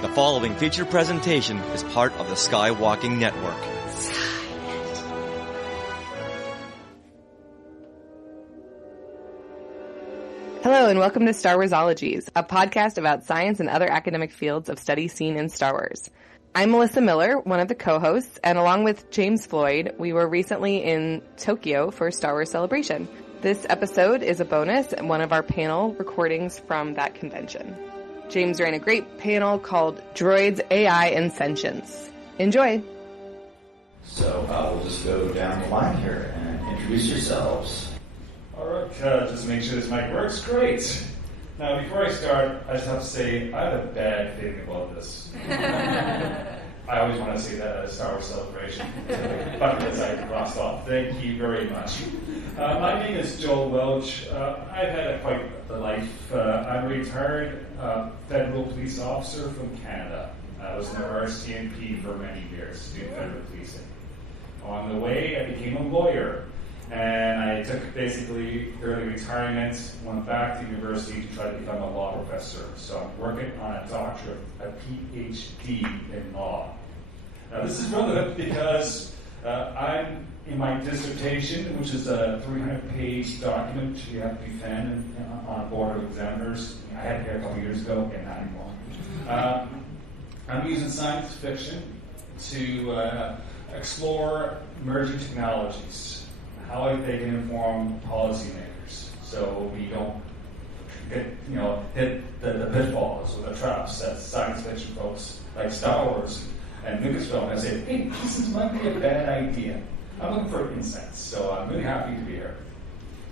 The following featured presentation is part of the Skywalking Network. Hello and welcome to Star Warsologies, a podcast about science and other academic fields of study seen in Star Wars. I'm Melissa Miller, one of the co-hosts, and along with James Floyd, we were recently in Tokyo for Star Wars Celebration. This episode is a bonus and one of our panel recordings from that convention. James ran a great panel called Droids, AI, and Sentience. Enjoy! So we'll just go down the line here and introduce yourselves. Alright, just make sure this mic works. Great! Now, before I start, I just have to say I have a bad feeling about this. I always want to say that at a Star Wars celebration. Bucket list I crossed off. Thank you very much. My name is Joel Welch. I've had quite the life. I'm a retired federal police officer from Canada. I was an RCMP for many years, doing federal policing. On the way, I became a lawyer. And I took basically early retirement, went back to university to try to become a law professor. So I'm working on a doctorate, a PhD in law. Now this is relevant because I'm in my dissertation, which is a 300-page document you have to defend on a board of examiners. I had it here a couple years ago, and not anymore. I'm using science fiction to explore emerging technologies, how they can inform policymakers, so we don't hit the pitfalls or the traps that science fiction folks like Star Wars and Lucasfilm have said, hey, this might be a bad idea. I'm looking for insights, so I'm really happy to be here.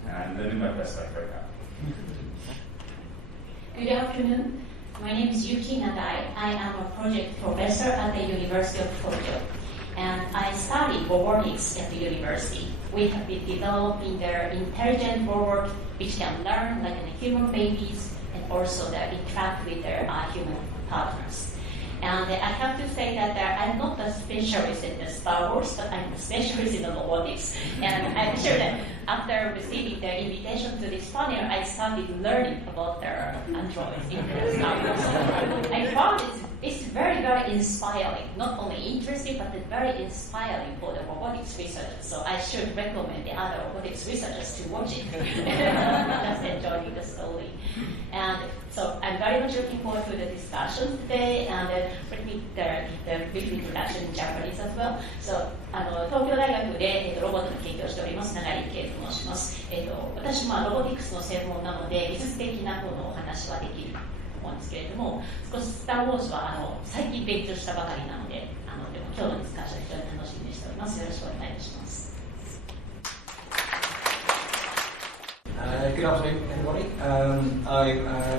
And I'm living my best life right now. Good afternoon. My name is Yukie Nagai. I am a project professor at the University of Tokyo. And I studied robotics at the university. We have been developing their intelligent robot which can learn like human babies and also they interact with their human partners. And I have to say that I'm not a specialist in the Star Wars, but I'm a specialist in the robotics. And I'm sure that after receiving the invitation to this panel, I started learning about their androids in the Star Wars. I found it's very, very inspiring. Not only interesting, but very inspiring for the robotics researchers. So I should recommend the other robotics researchers to watch it. Just enjoying the story. And so I'm very much looking forward to the discussion today, and let me the brief introduction in Japanese as well. So 東京大学で、ロボットの研究をしております、永井圭と申します。私もロボティクスの専門なので、技術的なこのお話はできると思うんですけれども、少しスター・ウォーズは最近勉強したばかりなので、でも今日のディスカッション非常に楽しみにしております。よろしくお願いします。Good afternoon, everybody. I'm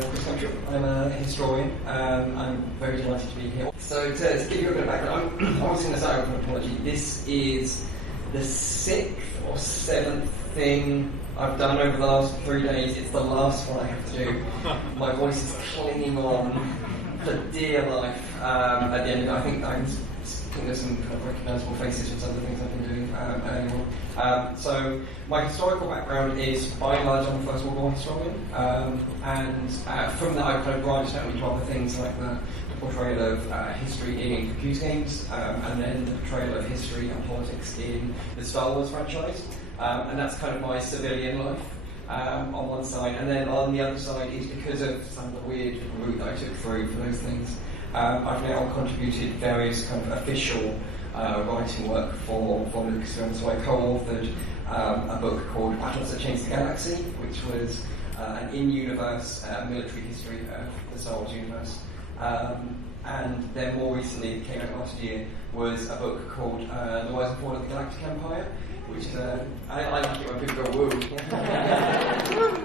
Chris Kempshall. I'm a historian. I'm very delighted to be here. So to give you a bit of background, I'm obviously going to start with technology. This is the 6th or 7th thing I've done over the last 3 days. It's the last one I have to do. My voice is clinging on for dear life at the end of it. I think there's some kind of recognisable faces from some of the things I've been doing earlier on. So my historical background is, by and large, I'm a First World War historian, and from that I've kind of branched out into other things like the portrayal of history in computer games, and then the portrayal of history and politics in the Star Wars franchise, and that's kind of my civilian life on one side, and then on the other side is because of some of the weird route that I took through for those things. I've now contributed various kind of official writing work for Lucasfilm. So I co-authored a book called Battles That Changed the Galaxy, which was an in-universe military history of the Star Wars universe. And then more recently, it came out last year, was a book called The Rise and Fall of the Galactic Empire, which is I like it when people go, woo.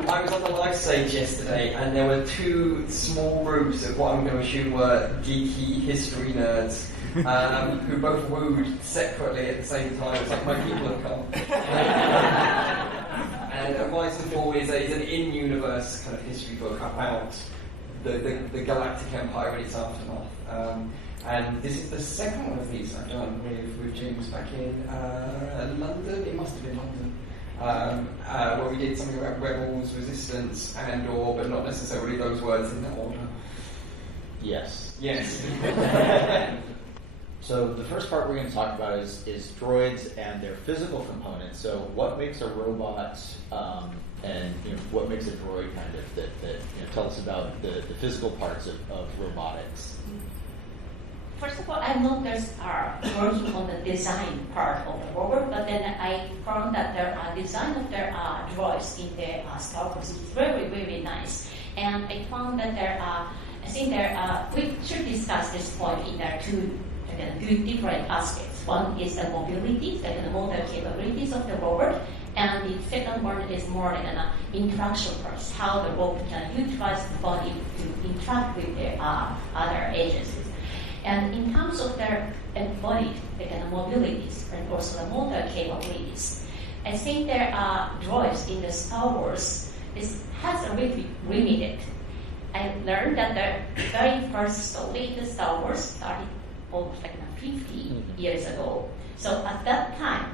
I was on the live stage yesterday, and there were 2 small groups of what I'm going to assume were geeky history nerds, who both wooed separately at the same time. It's like, my people have come. And Rise and Fall is an in-universe kind of history book about the Galactic Empire and its aftermath. And this is the second one of these I've done with James back in London. It must have been London. Where we did something about rebels, resistance, but not necessarily those words in that order. Yes. Yes. So the first part we're going to talk about is droids and their physical components. So what makes a robot and what makes a droid kind of that tell us about the physical parts of robotics. First of all, I'm not just working on the design part of the robot, but then I found that there are design of their droids in the Star Wars is very, very nice. And I found that we should discuss this point in there two different aspects. One is the mobility, the motor capabilities of the robot, and the second one is more like an interaction parts, how the robot can utilize the body to interact with the other agencies. And in terms of their embodied mobilities and also the motor capabilities, I think there are droids in the Star Wars has a really limited. I learned that the very first story in the Star Wars started almost 50 years ago. So at that time,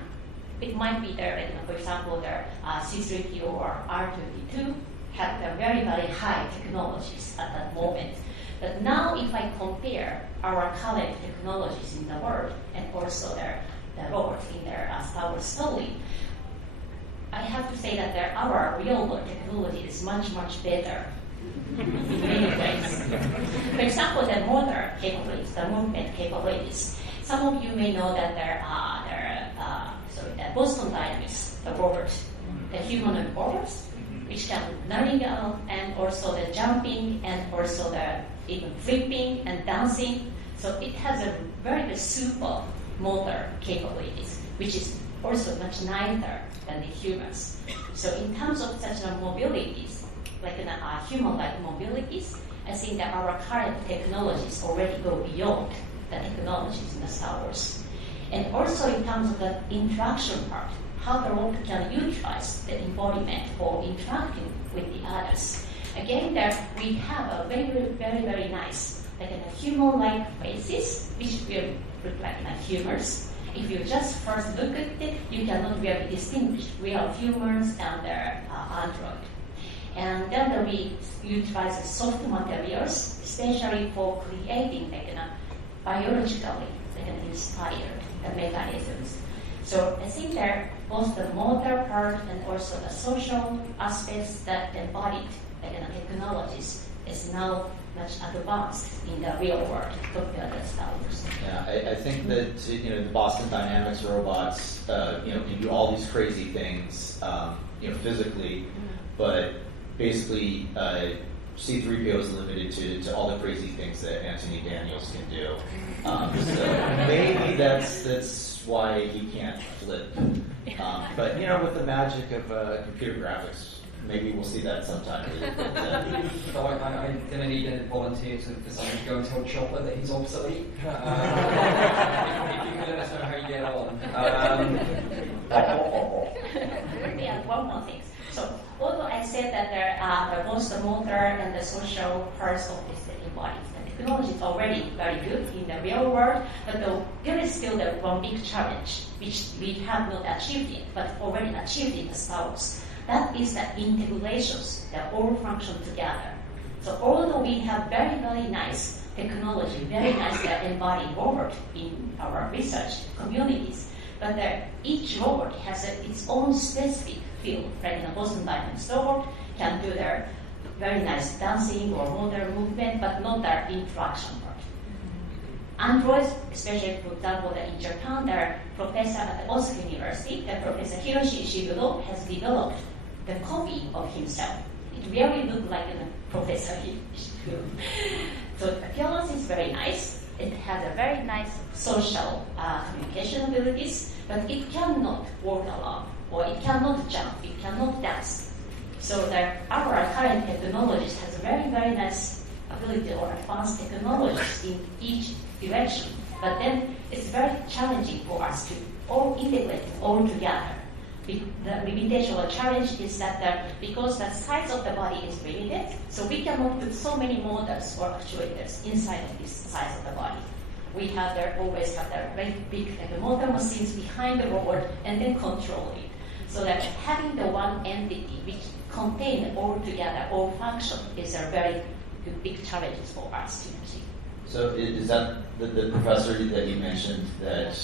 it might be there, for example, their C-3PO or R-22 had very, very high technologies at that moment. But now if I compare our current technologies in the world and also the robots in their Star Wars story, I have to say that our real-world technology is much, much better in many ways. For example, the motor capabilities, the movement capabilities. Some of you may know that the Boston Dynamics, the robots, the humanoid robots, which can learning and also the jumping and also the even flipping and dancing. So it has a very super motor capabilities, which is also much nicer than the humans. So in terms of such mobilities, like human-like mobilities, I think that our current technologies already go beyond the technologies in the Star Wars. And also in terms of the interaction part, how the robot can utilize the embodiment for interacting with the others. Again, there we have a very, very, very nice, human-like faces, which will look like humans. If you just first look at it, you cannot really distinguish real humans and their android. And then we utilize soft materials, especially for creating biologically inspired mechanisms. So I think that both the motor part and also the social aspects that embodied technologies is now much advanced in the real world compared to Star Wars. Yeah, I think that the Boston Dynamics robots can do all these crazy things physically, but basically C-3PO is limited to all the crazy things that Anthony Daniels can do. So maybe that's why he can't flip. But with the magic of computer graphics, maybe we'll see that sometime. So I'm going to need a volunteer for someone to go and tell Chopper that he's obsolete. If you could let us know how you get on. Yeah, one more thing. So although I said that there are both the motor and the social parts of this embodied, the technology is already very good in the real world, but there is still the one big challenge which we have not achieved yet, but already achieved in the Star Wars. That is the integrations that all function together. So although we have very, very nice technology, very nice embodied robot in our research communities, but each robot has its own specific field. Like in a Boston Dynamics robot can do their very nice dancing or motor movement, but not their interaction part. Androids, especially for example in Japan, their professor at the Osaka University, the Professor Hiroshi Ishiguro, has developed the copy of himself. It really looks like a Professor Ishiguro. So the appearance is very nice. It has a very nice social communication abilities, but it cannot walk along, or it cannot jump, it cannot dance. So our current technologies has very, very nice ability or advanced technologies in each direction. But then it's very challenging for us to all integrate it all together. The limitation or challenge is that because the size of the body is limited, so we cannot put so many motors or actuators inside of this size of the body. We always have the very big motor machines behind the robot and then control it. So that having the one entity which contain all together, all function is a very big challenges for us to achieve. So is that the professor that you mentioned that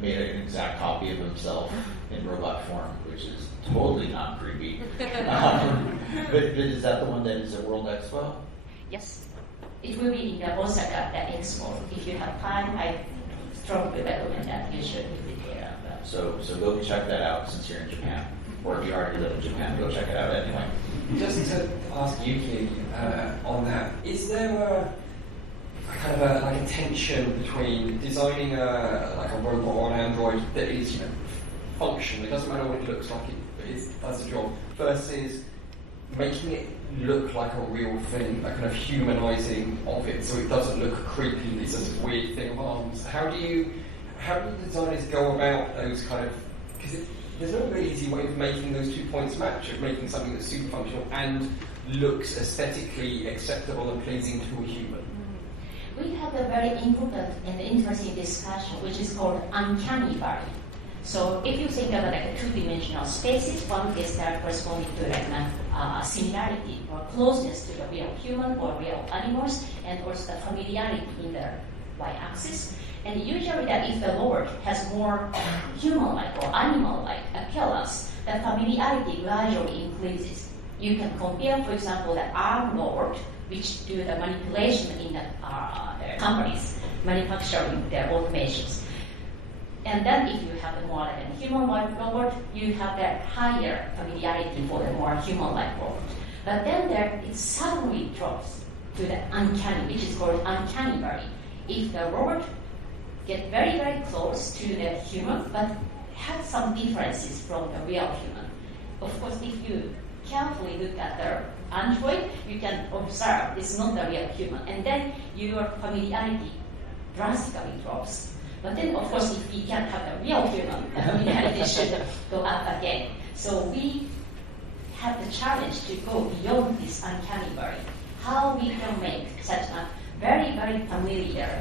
made an exact copy of himself in robot form, which is totally not creepy? But is that the one that is at World Expo? Yes. It will be in the Osaka Expo. If you have time, I strongly recommend that you should visit there. So go check that out since you're in Japan. Or if you already live in Japan, go check it out anyway. Just to ask Yukie on that, is there a kind of a tension between designing a robot or an android that is functional, it doesn't matter what it looks like, it does the job, versus making it look like a real thing, a kind of humanizing of it, so it doesn't look creepy, it's this weird thing of arms. How do designers go about those kind of, because there's no really easy way of making those 2 points match, of making something that's super functional and looks aesthetically acceptable and pleasing to a human. We have a very important and interesting discussion, which is called uncanny valley. So if you think about like two-dimensional spaces, one is that corresponding to like similarity or closeness to the real human or real animals, and also the familiarity in the y-axis. And usually that if the robot has more human-like or animal-like appearance, the familiarity gradually increases. You can compare, for example, the arm robot, which do the manipulation in the companies manufacturing their automations. And then if you have the more like a human-like robot, you have the higher familiarity for the more human-like robot. But then it suddenly drops to the uncanny, which is called uncanny valley. If the robot get very, very close to the human, but have some differences from the real human. Of course, if you carefully look at the android, you can observe it's not the real human, and then your familiarity drastically drops. But then, of course, if we can have the real human, the familiarity should go up again. So we have the challenge to go beyond this uncanny valley. How we can make such a very, very familiar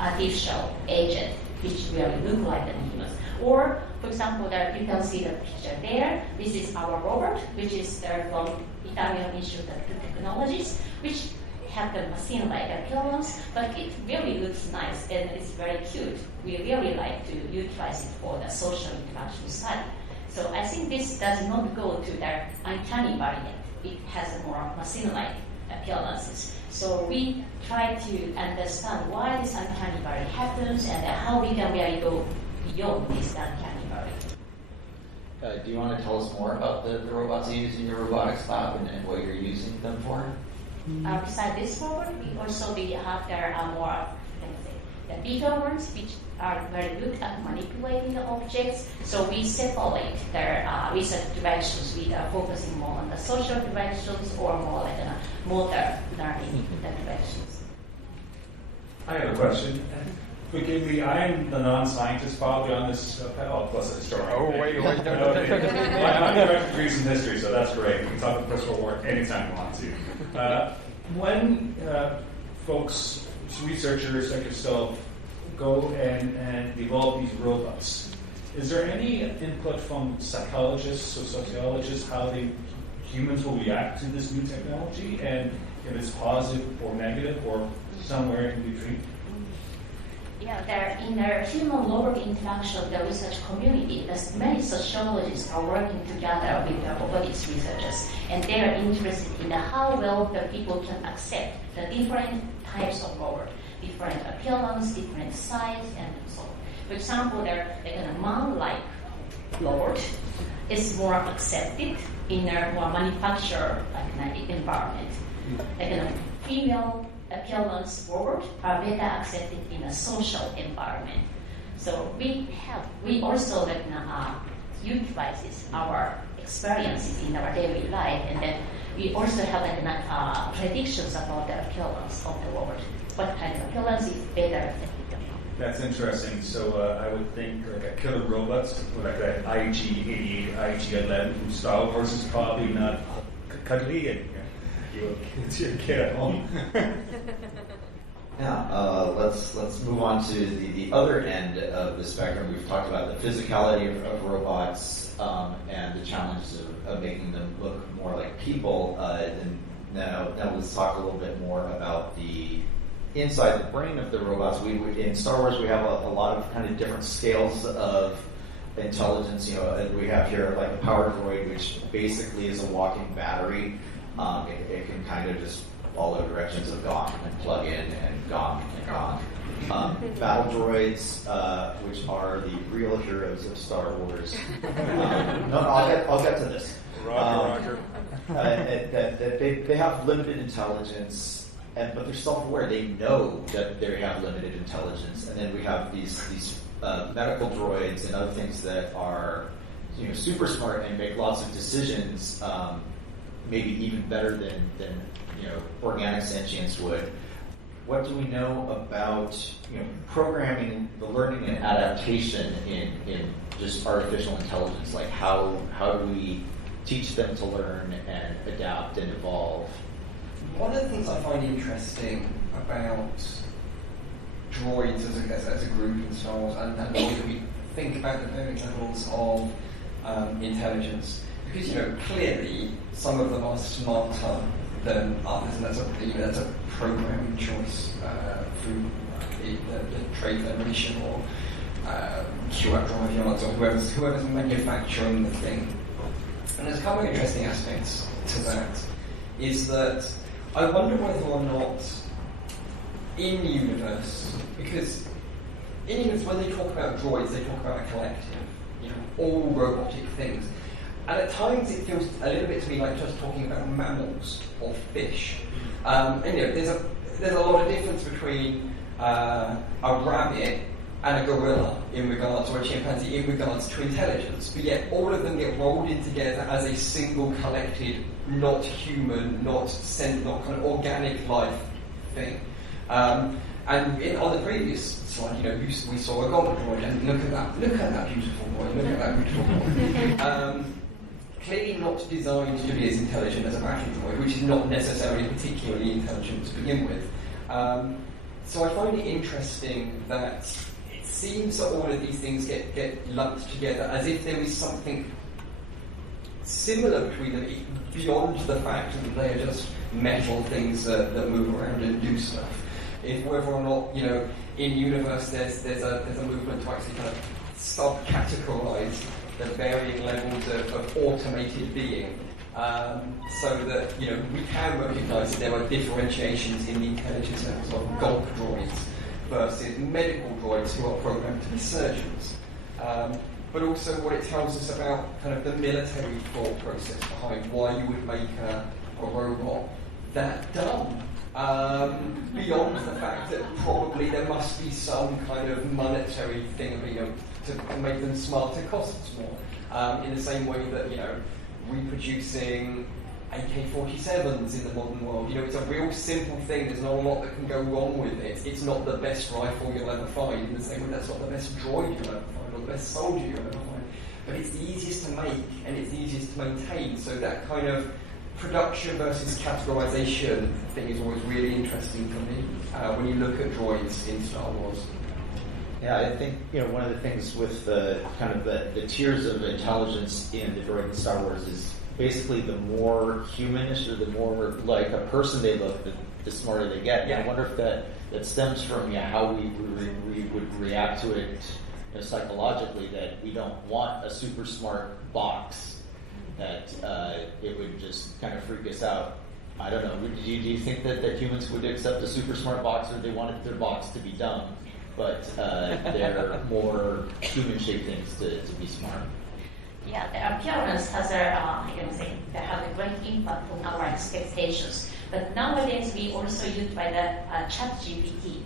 artificial agent which really look like the humans. Or, for example, there you can see the picture there. This is our robot, which is from Italian Institute of Technologies, which have the machine-like appearance, but it really looks nice and it's very cute. We really like to utilize it for the social interaction study. So I think this does not go to the uncanny variant. It has a more machine-like appearances. So we try to understand why this uncanny valley happens and how we can really go beyond this uncanny valley. Do you want to tell us more about the robots you use in your robotics lab and what you're using them for? Besides this robot, we have there more, the bigger ones, which are very good at manipulating the objects. So we separate their research directions. We are focusing more on the social directions or more like motor learning directions. I have a question. Forgive me, I am the non-scientist probably on this panel, plus a historian. Oh, wait. My undergraduate degree's in history, so that's great. We can talk about the First World War anytime we want to. When folks, researchers like yourself, go and develop these robots, is there any input from psychologists or sociologists how humans will react to this new technology, and if it's positive or negative or somewhere in between? Yeah, in their human-robot interaction, the research community, many sociologists are working together with the robotics researchers, and they are interested in how well the people can accept the different types of robot, different appearance, different size, and so on. For example, a man-like robot is more accepted in a more manufactured environment. Like a female appearance robot are better accepted in a social environment. So we also utilizes our experiences in our daily life, and then we also have predictions about the appearance of the robot. What kind of appearance is better accepted? That's interesting. So I would think like a killer robot, like an IG-88, IG-11 from Star Wars is probably not cuddly, and you'll get your kid at home. Now, let's move on to the other end of the spectrum. We've talked about the physicality of robots and the challenges of making them look more like people. And Now let's talk a little bit more about the inside the brain of the robots. In Star Wars, we have a lot of kind of different scales of intelligence. We have here like a power droid, which basically is a walking battery. It can kind of just follow directions of gonk and plug in and gonk and gonk. Battle droids, which are the real heroes of Star Wars. I'll get to this. Roger. They have limited intelligence, but they're self-aware. They know that they have limited intelligence. And then we have these medical droids and other things that are super smart and make lots of decisions, maybe even better than organic sentience would. What do we know about programming, the learning and adaptation in just artificial intelligence? Like how do we teach them to learn and adapt and evolve? One of the things I find interesting about droids as a group in Star Wars, and the way that we think about the various levels of intelligence, because clearly some of them are smarter than others, and that's a programming choice through the Trade Federation or QAP drive yards or whoever's manufacturing the thing. And there's a couple of interesting aspects to that. Is that I wonder whether or not in the universe, because in the universe when they talk about droids, they talk about a collective, all robotic things. And at times it feels a little bit to me like just talking about mammals or fish. And there's a lot of difference between a rabbit and a gorilla in regards, or a chimpanzee in regards to intelligence, but yet all of them get rolled in together as a single collected, not human, not kind of organic life thing. And on the previous slide, we saw a goblin droid, and look at that beautiful boy, look at that beautiful boy. Clearly not designed to be as intelligent as a battle droid, which is not necessarily particularly intelligent to begin with. So I find it interesting that it seems that all of these things get lumped together as if there is something similar between them, beyond the fact that they are just metal things that move around and do stuff. If whether or not, in universe there's a movement to actually kind of sub-categorize the varying levels of automated being, so that we can recognise that there are differentiations in the intelligence levels of gonk droids versus medical droids who are programmed to be surgeons. But also what it tells us about kind of the military thought process behind why you would make a robot that dumb. Beyond the fact that probably there must be some kind of monetary thing, to make them smarter costs more. In the same way that, reproducing AK-47s in the modern world, it's a real simple thing. There's not a lot that can go wrong with it. It's not the best rifle you'll ever find. In the same way, that's not the best droid you'll ever find or the best soldier you'll ever find. But it's the easiest to make and it's the easiest to maintain. So that kind of production versus categorization thing is always really interesting for me when you look at droids in Star Wars. Yeah, I think one of the things with the kind of the tiers of intelligence in the droid in Star Wars is basically the more humanish or the more like a person they look, the smarter they get. Yeah. And I wonder if that stems from how we would react to it psychologically, that we don't want a super smart box, that it would just kind of freak us out. I don't know. Do you think that humans would accept a super smart box, or they wanted their box to be dumb, but they're more human-shaped things to be smart? Yeah, the appearance has a great impact on our expectations. But nowadays we also use by the ChatGPT.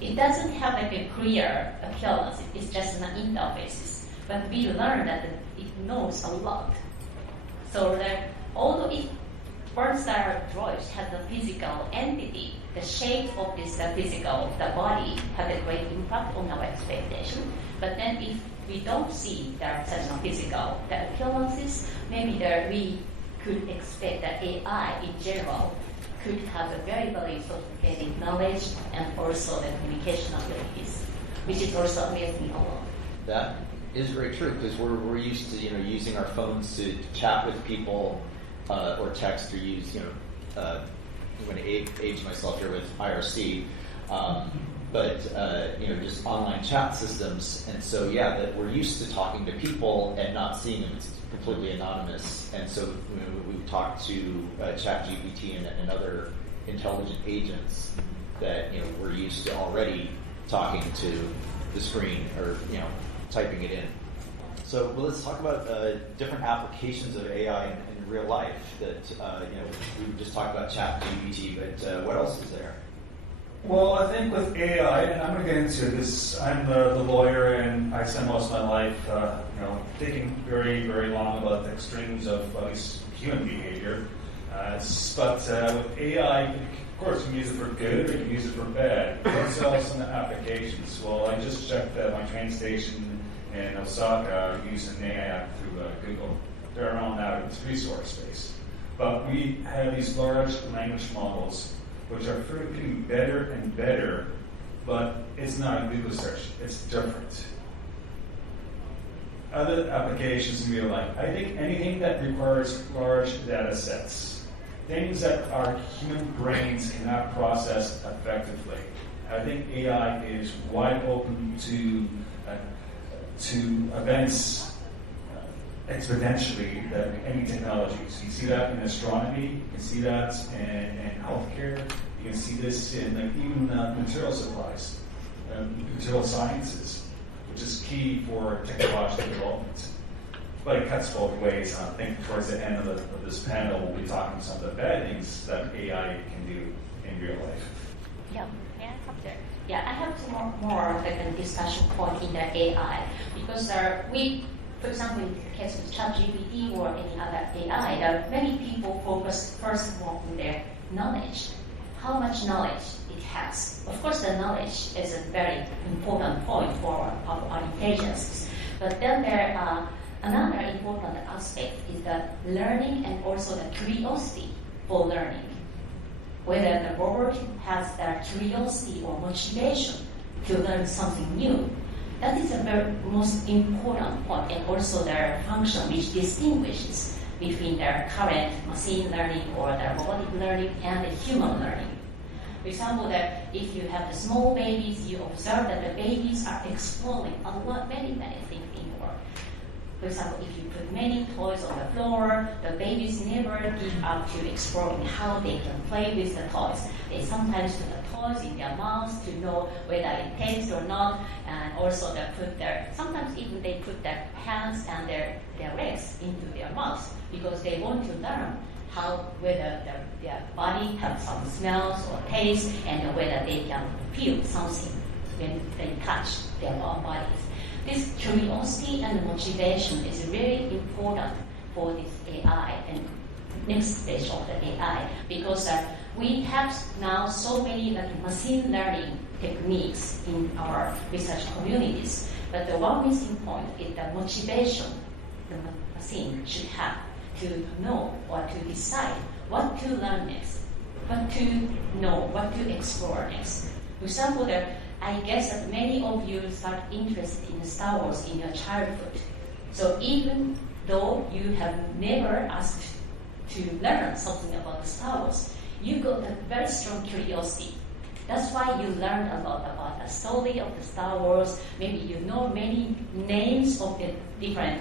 It doesn't have a clear appearance. It's just an interface. But we learn that it knows a lot. So that although it Bernstein droids has a physical entity, the shape of this physical, the body, has a great impact on our expectation. But then if we don't see that such a physical, the appearances, maybe we could expect that AI in general could have a very, very sophisticated knowledge and also the communication abilities, which is also amazing a lot. That is very true, because we're used to using our phones to chat with people or text or use going to age myself here with IRC, but just online chat systems. And so that we're used to talking to people and not seeing them. It's completely anonymous. And so we've talked to ChatGPT and other intelligent agents that we're used to already talking to the screen or typing it in. So let's talk about different applications of AI in real life. That we just talked about ChatGPT, but what else is there? Well, I think with AI, and I'm going to get into this. I'm the lawyer, and I spend most of my life, thinking very, very long about the extremes of at least human behavior. But with AI, of course, you can use it for good or you can use it for bad. What's some applications? Well, I just checked my train station in Osaka using an AI app through Google. They're around out its resource space. But we have these large language models, which are getting better and better, but it's not a Google search. It's different. Other applications in real life, I think anything that requires large data sets, things that our human brains cannot process effectively. I think AI is wide open to advance exponentially than any technologies. You see that in astronomy, you can see that in healthcare, you can see this in even material supplies, material sciences, which is key for technological development. But it cuts both ways. I think towards the end of this panel, we'll be talking some of the bad things that AI can do in real life. Yeah, may I come there? Yeah, I have two more like a discussion point in the AI because for example, in the case with ChatGPT or any other AI, there are many people focus first of all on their knowledge, how much knowledge it has. Of course, the knowledge is a very important point for our intelligence. But then there are another important aspect is the learning and also the curiosity for learning. Whether the robot has the curiosity or motivation to learn something new. That is a very most important point, and also their function which distinguishes between their current machine learning or the robotic learning and the human learning. For example, that if you have the small babies, you observe that the babies are exploring many things in the world. For example, if you put many toys on the floor, the babies never give up to exploring how they can play with the toys. They sometimes put the toys in their mouths to know whether it tastes or not, and also sometimes even they put their hands and their legs into their mouths because they want to learn whether their body has some smells or taste, and whether they can feel something when they touch their own bodies. This curiosity and motivation is really important for this AI and next stage of the AI because we have now so many machine learning techniques in our research communities, but the one missing point is the motivation the machine should have to know or to decide what to learn next, what to know, what to explore next. For example, I guess that many of you start interested in Star Wars in your childhood. So even though you have never asked to learn something about Star Wars, you got a very strong curiosity. That's why you learned a lot about the story of the Star Wars. Maybe you know many names of the different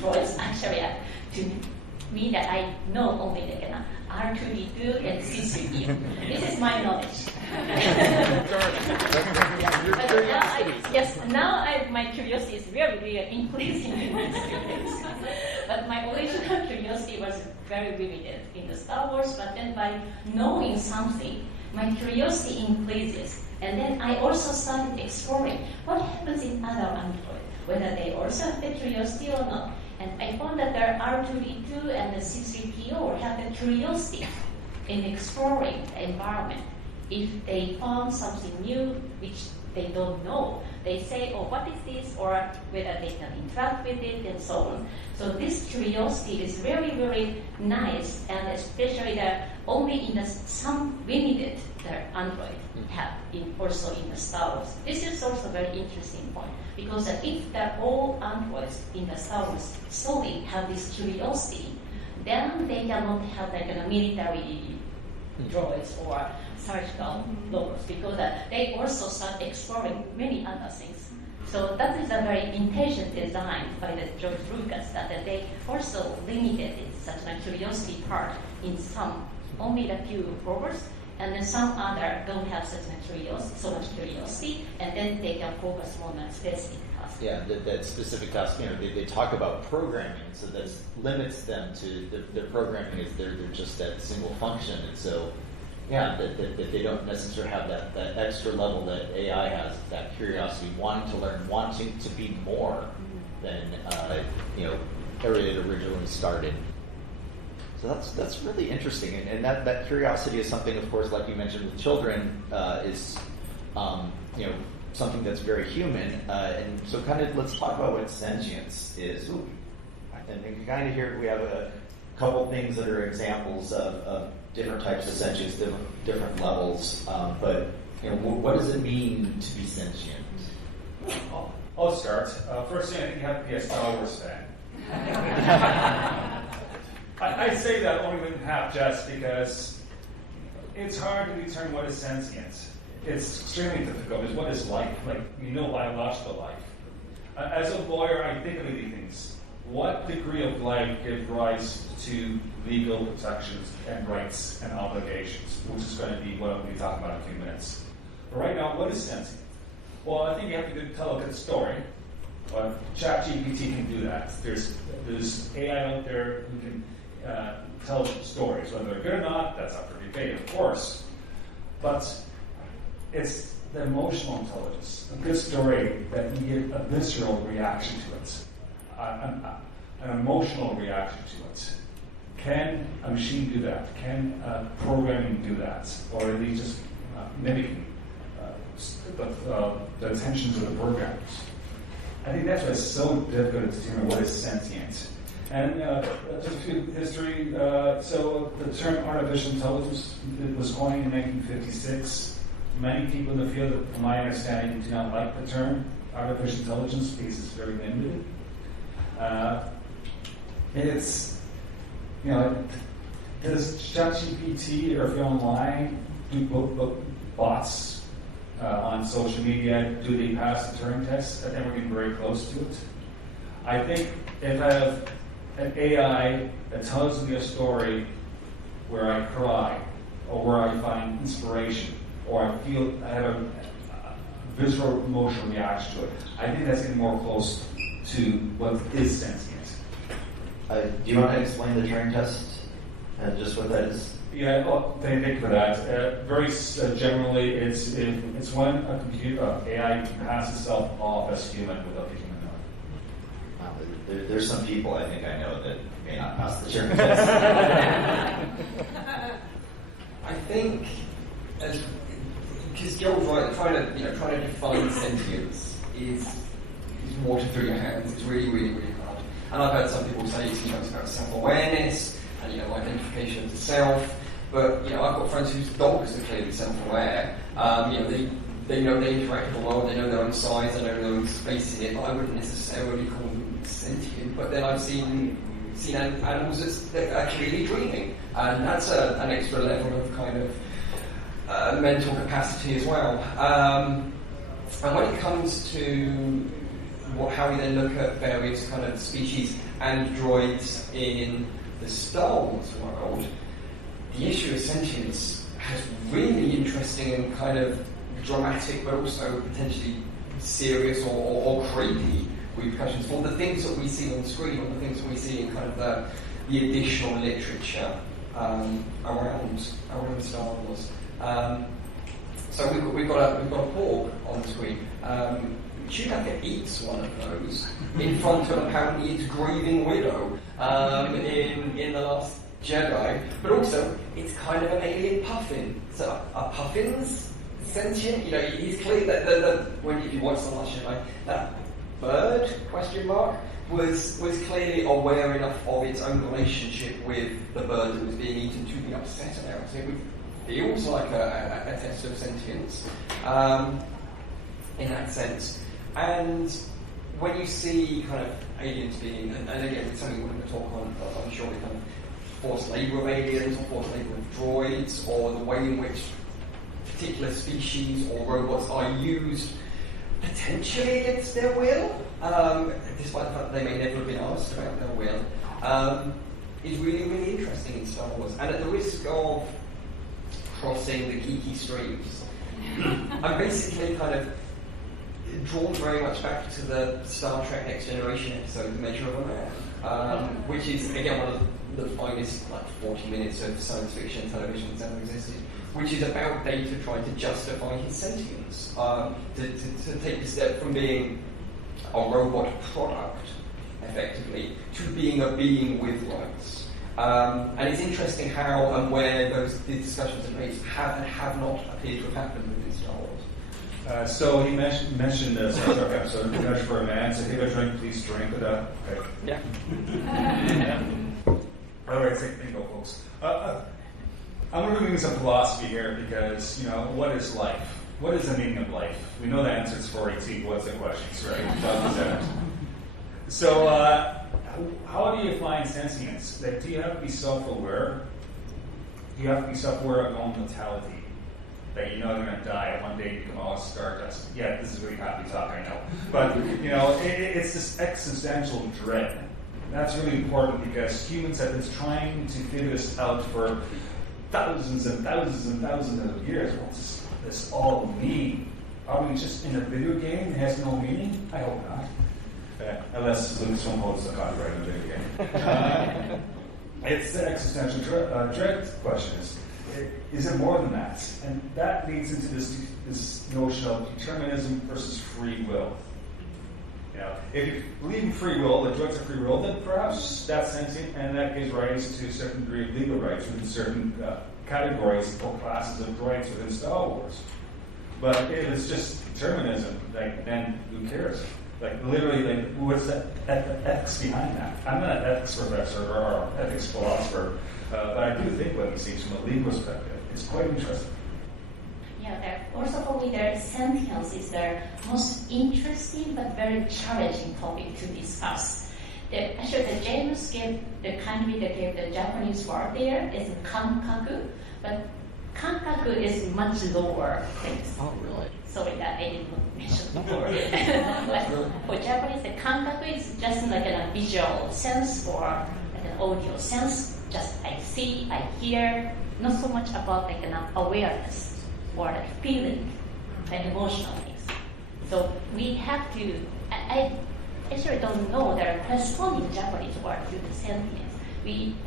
droids. Actually, to me that I know only the R2D2 and C3PO. This is my knowledge. But now my curiosity is really increasing in these things. But my original curiosity was very limited in the Star Wars, but then by knowing something, my curiosity increases. And then I also started exploring what happens in other androids, whether they also have the curiosity or not. And I found that there are R2D2 and the C3PO have the curiosity in exploring the environment. If they found something new which they don't know, they say, oh, what is this? Or whether they can interact with it and so on. So this curiosity is very, very nice, and especially that only in some limited android have also in the Star Wars. This is also a very interesting point, because if all androids in the Star Wars story have this curiosity, then they cannot have like a military droids or surgical robots, because they also start exploring many other things. So that is a very intelligent design by the George Lucas, that they also limited such a curiosity part in some, only a few robots, and then some other don't have so much curiosity, and then they can focus on a specific task. Yeah, that specific task, they talk about programming, so that limits them to, their programming is they're just that single function, and so, yeah, that they don't necessarily have that extra level that AI has, that curiosity, wanting to learn, wanting to be more than, where it originally started. So that's really interesting, and that curiosity is something, of course, like you mentioned with children, is something that's very human. And so, let's talk about what sentience is. And kind of here we have a couple things that are examples of different types of sentience, different levels. But what does it mean to be sentient? I'll start. First thing, I think you have to be a Star Wars fan. I say that only in half jest because it's hard to determine what is sentience. It's extremely difficult. It's what is life, biological life. As a lawyer, I think of these things. What degree of life gives rise to legal protections and rights and obligations, which is going to be what I'm going to be talking about in a few minutes. But right now, what is sentient? Well, I think you have to tell a good story. ChatGPT can do that. There's AI out there who can tell stories. Whether they're good or not, that's up for debate, of course. But it's the emotional intelligence, a good story that you get a visceral reaction to it, an emotional reaction to it. Can a machine do that? Can programming do that? Or are they just mimicking the intentions of the programmers? I think that's why it's so difficult to determine what is sentient. And just a few history. So the term artificial intelligence was coined in 1956. Many people in the field, from my understanding, do not like the term artificial intelligence because it's very limited. Does ChatGPT or if you're online, do bots on social media, do they pass the Turing test? I've never been very close to it. I think if I have an AI that tells me a story where I cry, or where I find inspiration, or I feel I have a visceral emotional reaction to it, I think that's getting more close to what is sentient. Do you want to explain the Turing test? Just what that is? Yeah, well, thank you for that. Very generally, it's when a computer, AI can pass itself off as human without the human knowing. There's some people I think I know that may not pass the Turing test. I think, because Joel's right, trying to define sentience is water through your hands. It's really, really, really hard. And I've heard some people say it's about self-awareness and identification of the self. But I've got friends whose dogs are clearly self-aware. They know they interact with the world. They know their own size. They know their own space in it. But I wouldn't necessarily call them sentient. But then I've seen animals that are clearly dreaming, and that's an extra level of kind of mental capacity as well. And when it comes to how we then look at various kind of species and droids in the Star Wars world, the issue of sentience has really interesting and kind of dramatic, but also potentially serious or creepy repercussions for the things that we see on the screen, or the things that we see in kind of the additional literature around Star Wars. So we've got a Borg on the screen. Chewbacca eats one of those in front of apparently its grieving widow in The Last Jedi, but also it's kind of an alien puffin. So are puffins sentient? He's clear that if you watch The Last Jedi, that bird was clearly aware enough of its own relationship with the bird that was being eaten to be upset about it. It feels like a test of sentience in that sense. And when you see kind of aliens being, and again, it's something we're going to talk on shortly, kind of forced labour of aliens or forced labour of droids, or the way in which particular species or robots are used potentially against their will, despite the fact that they may never have been asked about their will, is really, really interesting in Star Wars. And at the risk of crossing the geeky streams, I'm basically kind of drawn very much back to the Star Trek Next Generation episode, The Measure of a Man, which is, again, one of the finest 40 minutes of science fiction television that's ever existed, which is about Data trying to justify his sentience, to take the step from being a robot product, effectively, to being a being with rights. And it's interesting how and where those discussions and debates have and have not appeared to have happened within Star Wars. So he mentioned the Star Trek episode, The Measure for a Man, so if you have a drink, please drink it up. Okay. Yeah. By the way, it's like bingo, folks. I'm going to be doing some philosophy here because, what is life? What is the meaning of life? We know the answer is 418. What's the questions, right? So, how do you find sentience? Do you have to be self-aware? Do you have to be self-aware of your own mortality? That you know you're going to die one day and become all stardust. Yeah, this is really happy talk, I know. But, it's this existential dread. That's really important because humans have been trying to figure this out for thousands and thousands and thousands of years. What does this all mean? Are we just in a video game that has no meaning? I hope not. Unless Lucasfilm holds the copyright in a video game. It's the existential dread question. Is it more than that? And that leads into this notion of determinism versus free will. If you believe in free will, that droids are free will, then perhaps that's sentient, and that gives rise to a certain degree of legal rights within certain categories or classes of droids within Star Wars. But if it's just determinism, then who cares? Literally, what's the ethics behind that? I'm not an ethics professor or ethics philosopher, but I do think what he sees from a legal perspective is quite interesting. Yeah, also probably their sentience is their most interesting but very challenging topic to discuss. Actually, the James gave the Japanese word there is kankaku, but kankaku is much lower things. Oh, really? Sorry that I didn't mention before. But for Japanese, the kankaku is just like a visual sense or like an audio sense. Just I see, I hear, not so much about like an awareness or like feeling and emotional things. So we have to, I actually don't know the corresponding Japanese word to the sentience.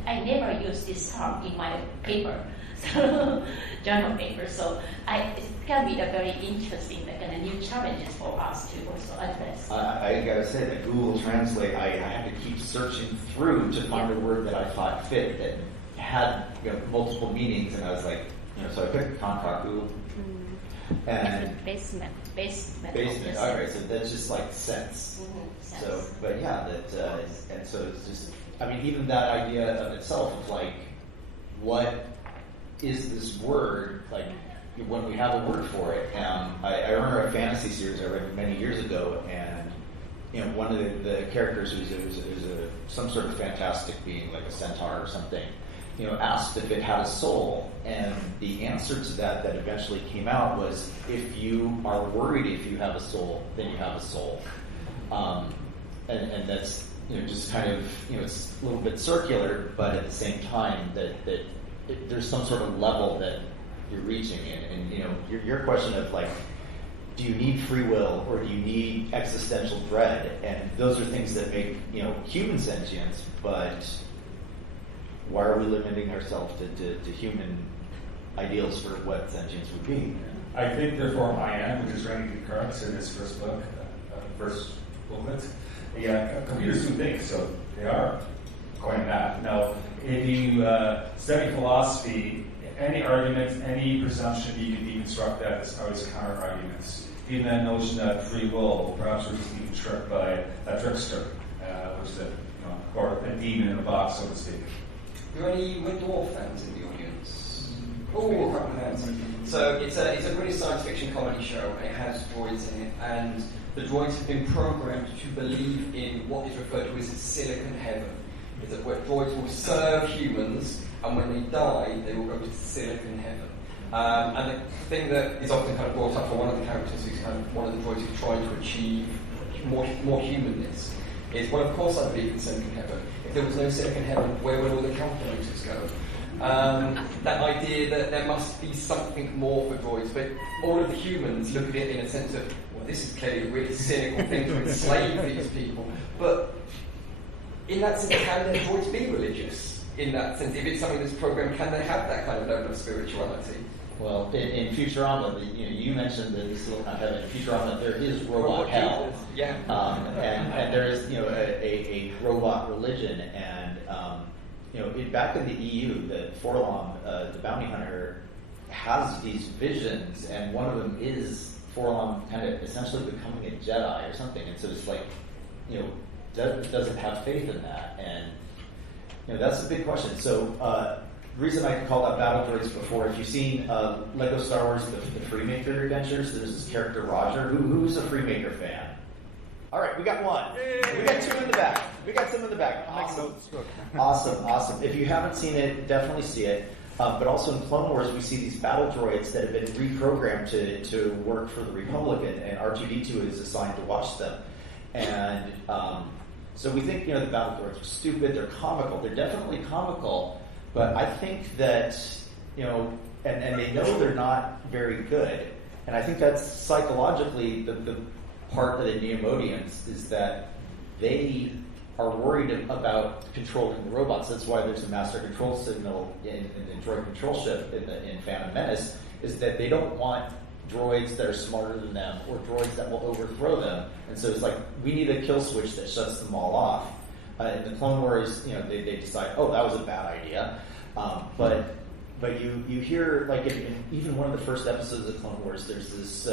I never use this term in my paper, so journal paper. So it can be a very interesting, new challenges for us to also address. I gotta say that Google Translate, I had to keep searching through to find a word that I thought fit that had multiple meanings, and I was like, so I picked kankaku. And basement. All right, so that's just like sense. Sense. So, but yeah, and so it's just. I mean, even that idea of itself of what is this word? When we have a word for it. I remember a fantasy series I read many years ago, and one of the characters who's some sort of fantastic being, like a centaur or something. Asked if it had a soul, and the answer to that eventually came out was, if you are worried if you have a soul, then you have a soul. And that's, just kind of, it's a little bit circular, but at the same time that there's some sort of level that you're reaching in. And, your question of do you need free will or do you need existential dread? And those are things that make, human sentience, but why are we limiting ourselves to human ideals for what sentience would be? I think, therefore, I am, which is Randy Descartes in his first book, first booklet. Yeah, computers do think, so they are going that. Now, if you study philosophy, any argument, any presumption, you can deconstruct that as always counter-arguments. Even that notion that free will, perhaps we're just being tricked by a trickster, which is or a demon in a box, so to speak. Are there any Red Dwarf fans in the audience? Oh, a couple of hands. So it's a British science fiction comedy show, and it has droids in it, and the droids have been programmed to believe in what is referred to as silicon heaven. is that where droids will serve humans, and when they die, they will go to silicon heaven. And the thing that is often kind of brought up for one of the characters who's kind of one of the droids who's trying to achieve more humanness is, well, of course I believe in silicon heaven. If there was no silicon heaven, where would all the calculators go? That idea that there must be something more for droids, but all of the humans look at it in a sense of, well, this is clearly a really cynical thing to enslave these people. But in that sense, can their droids be religious? In that sense, if it's something that's programmed, can they have that kind of level of spirituality? Well, in Futurama, you mentioned the silicon heaven. In Futurama, there is robot hell, yeah, and there is a robot religion, and back in the EU, the Forlom, the bounty hunter, has these visions, and one of them is Forlom kind of essentially becoming a Jedi or something, and so it's like, doesn't have faith in that, and that's a big question. So. Reason I called out Battle Droids before, if you've seen Lego Star Wars, the Freemaker Adventures, there's this character Roger. Who's a Freemaker fan? All right, we got one. We got two in the back. We got some in the back. Awesome. If you haven't seen it, definitely see it. But also in Clone Wars, we see these battle droids that have been reprogrammed to work for the Republic, and R2-D2 is assigned to watch them. And so we think, the battle droids are stupid, they're comical. They're definitely comical. But I think that, and they know they're not very good. And I think that's psychologically the part of the Neomodians is that they are worried about controlling the robots. That's why there's a master control signal in the droid control ship in Phantom Menace, is that they don't want droids that are smarter than them or droids that will overthrow them. And so it's like, we need a kill switch that shuts them all off. In the Clone Wars, they decide, oh, that was a bad idea. But you hear, like, in even one of the first episodes of Clone Wars, there's this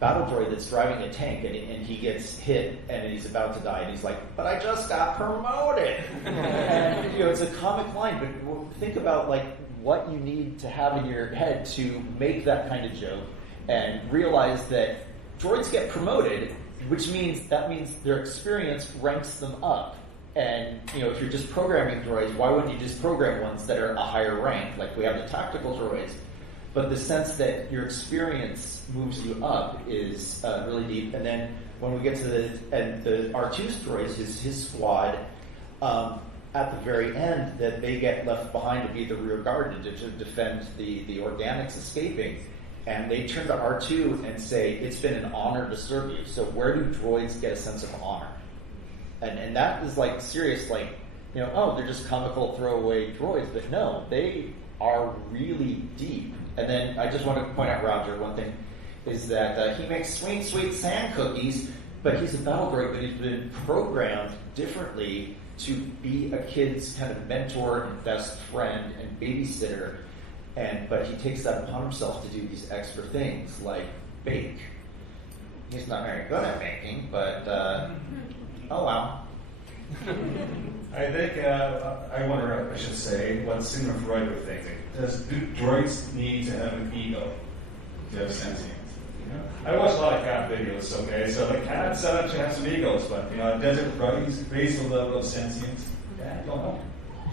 battle droid that's driving a tank, and he gets hit, and he's about to die, and he's like, but I just got promoted! And, it's a comic line, but think about, like, what you need to have in your head to make that kind of joke, and realize that droids get promoted, which means their experience ranks them up. And, if you're just programming droids, why wouldn't you just program ones that are a higher rank? Like we have the tactical droids. But the sense that your experience moves you up is really deep. And then when we get to the R2's droids, his squad, at the very end, that they get left behind to be the rear guard to defend the organics escaping. And they turn to R2 and say, it's been an honor to serve you. So where do droids get a sense of honor? And that is like serious, like, they're just comical throwaway droids. But no, they are really deep. And then I just want to point out, Roger, one thing, is that he makes sweet, sweet sand cookies, but he's a battle droid, but he's been programmed differently to be a kid's kind of mentor and best friend and babysitter. But he takes that upon himself to do these extra things, like bake. He's not very good at baking, but oh well. I think, I should say, what Sigmund Freud would think. Do droids need to have an ego to have sentience? I watch a lot of cat videos, okay? So the cats actually have some egos, but, does it raise the level of sentience? Yeah, I don't know.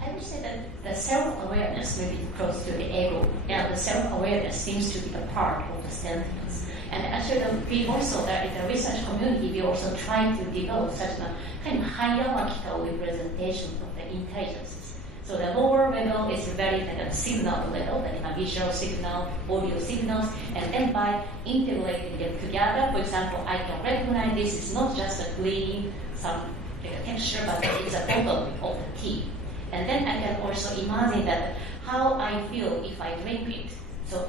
I would say that the self-awareness may be close to the ego, and the self-awareness seems to be a part of the sentience. And actually, we also, in the research community, we also try to develop such a kind of hierarchical representation of the intelligences. So the lower level is very like a signal level, like a visual signal, audio signals, and then by integrating them together, for example, I can recognize this is not just a gleaming, some like a texture, but it's a bottom of the tea. And then I can also imagine that how I feel if I drink it. So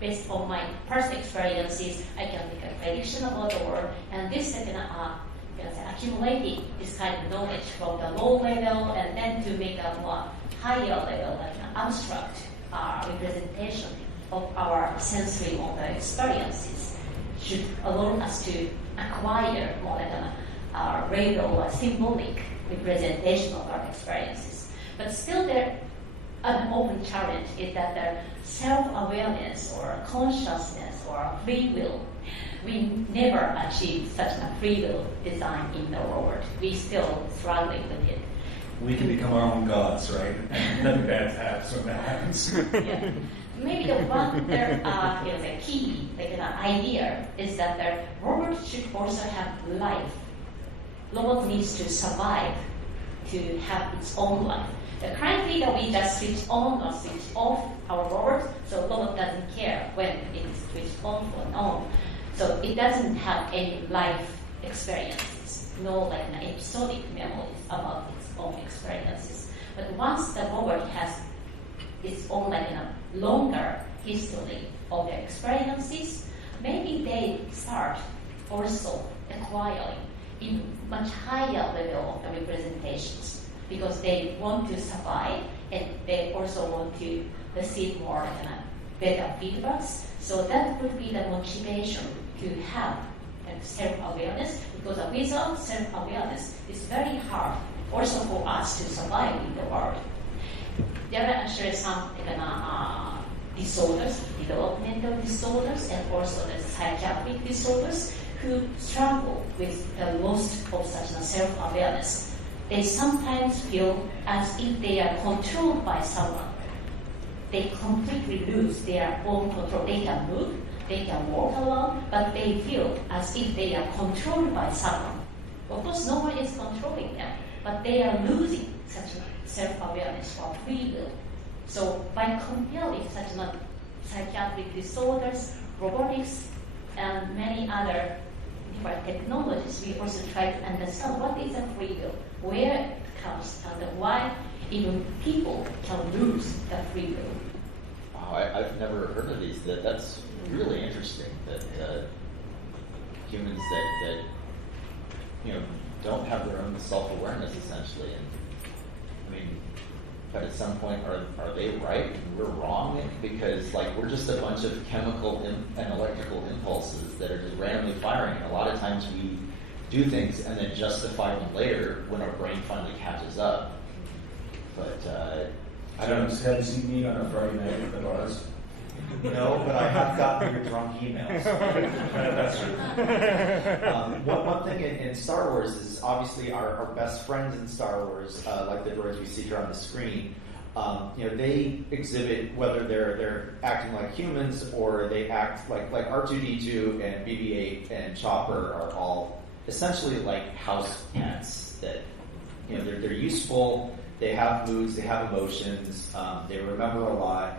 based on my personal experiences, I can make a prediction about the world, and this can accumulating this kind of knowledge from the low level, and then to make a more higher level, like an abstract representation of our sensory motor experiences, should allow us to acquire more like a real or symbolic representation of our experiences. But still there, an open challenge is that the self-awareness or consciousness or free will, we never achieve such a free will design in the world. We still struggling with it. we can become our own gods, right? And nothing bad happens when that happens. Yeah. Maybe the one the key idea is that the robot should also have life. Robot needs to survive to have its own life. Currently, that we just switch on or switch off our robot, so robot doesn't care when it is switched on or on. So it doesn't have any life experiences, no episodic memories about its own experiences. But once the robot has its own longer history of their experiences, maybe they start also acquiring in much higher level of the representations because they want to survive and they also want to receive more better feedbacks. So that would be the motivation to have self-awareness, because without self-awareness, it's very hard also for us to survive in the world. There are actually some disorders, developmental disorders, and also the psychiatric disorders who struggle with the loss of such self-awareness. They sometimes feel as if they are controlled by someone. They completely lose their own control. They can move, they can walk along, but they feel as if they are controlled by someone. Of course, no one is controlling them, but they are losing such self-awareness or free will. So by comparing such psychiatric disorders, robotics, and many other different technologies, we also try to understand what is a free will, where it comes, and why even people can lose the free will. Wow, I've never heard of these. That's really interesting. That humans that don't have their own self-awareness essentially, and I mean, but at some point are they right and we're wrong? Because we're just a bunch of chemical and electrical impulses that are just randomly firing, and a lot of times we do things and then justify them later when our brain finally catches up. But I don't know, have you seen me on a Friday night at the bars? No, but I have gotten your drunk emails. That's true. One thing in Star Wars is obviously our best friends in Star Wars, like the droids we see here on the screen. They exhibit whether they're acting like humans or they act like R2-D2 and BB-8 and Chopper are all essentially like house pets that they're useful. They have moods, they have emotions, they remember a lot.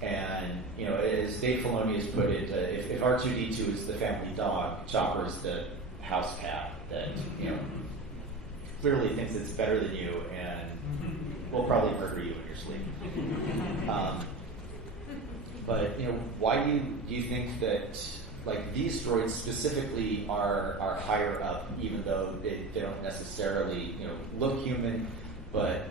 And, as Dave Filoni has put it, if R2-D2 is the family dog, Chopper is the house cat that, clearly thinks it's better than you and will probably murder you in your sleep. But, why do you think that, these droids specifically are higher up, even though they don't necessarily, look human, but,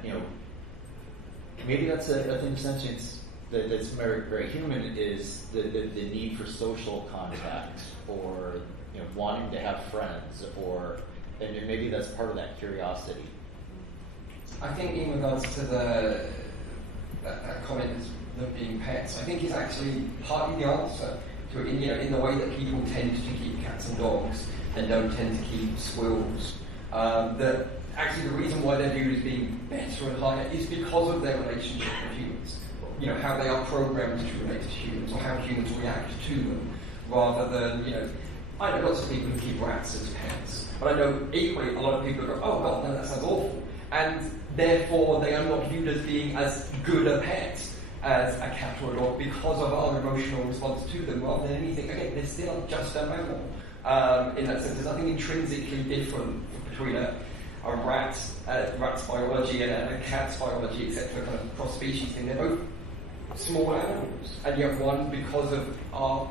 maybe that's a thing of sentience that's very, very human, is the need for social contact, or wanting to have friends, and maybe that's part of that curiosity. I think in regards to that comment of them being pets, I think it's actually partly the answer to it in the way that people tend to keep cats and dogs and don't tend to keep squirrels. That actually the reason why they're viewed as being better and higher is because of their relationship with humans. How they are programmed to relate to humans, or how humans react to them, rather than, I know lots of people who keep rats as pets, but I know equally a lot of people who go, oh God, no, that sounds awful. And therefore they are not viewed as being as good a pet as a cat or a dog because of our emotional response to them, rather than anything. Again, they're still just a mammal. In that sense, there's nothing intrinsically different between a rat's biology and a cat's biology, except for kind of cross-species thing. They're both small animals, and yet one, because of our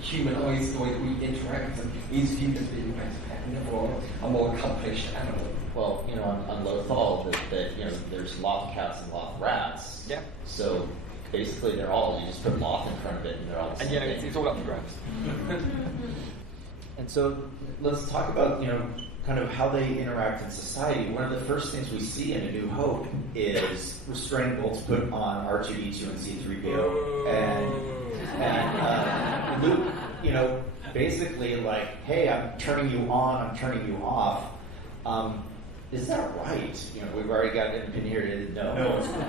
humanized the way that we interact with them, is viewed as being a better pet, and therefore a more accomplished animal. Well, on Lothal, that there's loth cats and loth rats. Yeah. So basically, they're all, you just put loth in front of it, and they're all the same thing. It's all up for grabs. And so let's talk about kind of how they interact in society. One of the first things we see in A New Hope is restraining bolts put on R2-D2 and C-3PO, and Luke, basically hey, I'm turning you on, I'm turning you off. is that right? We've already got an opinion here. No, it's not.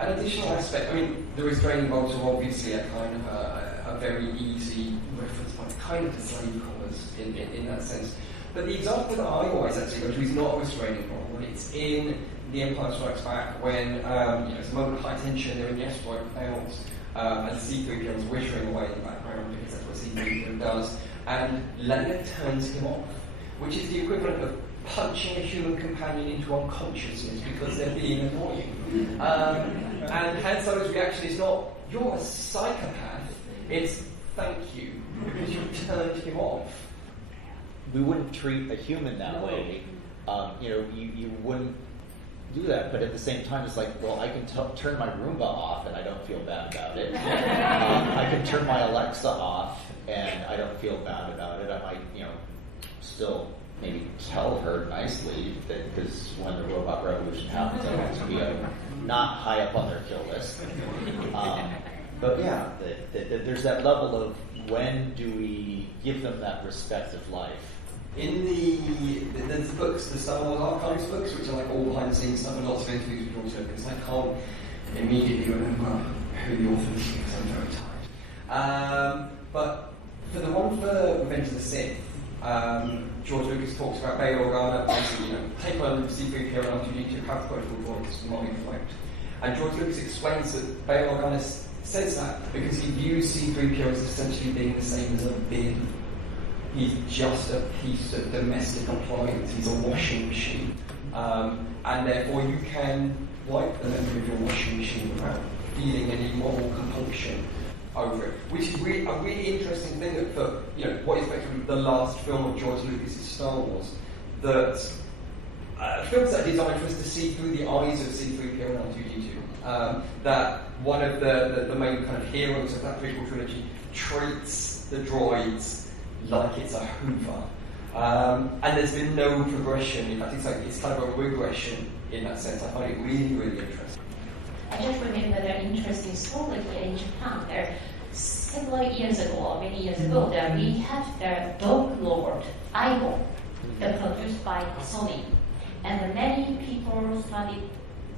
An additional aspect, the restraining bolts are obviously a kind of a very easy reference point, kind of the slave collars in that sense. But the example that I always actually go to is not a restraining bolt. It's in The Empire Strikes Back when it's a moment of high tension, they're in the asteroid belt, and C-3PO is whittering away in the background because that's what C-3PO does, and Leia turns him off, which is the equivalent of punching a human companion into unconsciousness because they're being annoying. And Han Solo's reaction is not, you're a psychopath, it's thank you, because you turned him off. We wouldn't treat a human that way. You wouldn't do that, but at the same time, it's like, well, I can turn my Roomba off and I don't feel bad about it. I can turn my Alexa off and I don't feel bad about it. I might, still maybe tell her nicely that because when the robot revolution happens, I want to be not high up on their kill list. But yeah, there's that level of when do we give them that respect of life. In there's the books, the Star Wars Archives books, which are like all behind the scenes stuff and lots of interviews with George Lucas. I can't immediately remember who the author is because I'm very tired. But for the one for Revenge of the Sith, George Lucas talks about Bail Organa, basically, take on C-3PO and R2-D2, have protocol droids, not inflict. And George Lucas explains that Bail Organa says that because he views C-3PO as essentially being the same as a bin. He's just a piece of domestic appliance. He's a washing machine. And therefore you can wipe the memory of your washing machine without feeling any moral compunction over it. Which is a really interesting thing that for what is effectively the last film of George Lucas' Star Wars, that films that are designed for us to see through the eyes of C-3PO and R2-D2. That one of the main kind of heroes of that prequel trilogy treats the droids like it's a Hoover. And there's been no progression. In fact, it's kind of a regression in that sense. I find it really, really interesting. I just remember an interesting story here in Japan. There, several years ago, or many years ago, there we had the dog lord Aibo, produced by Sony. And many people started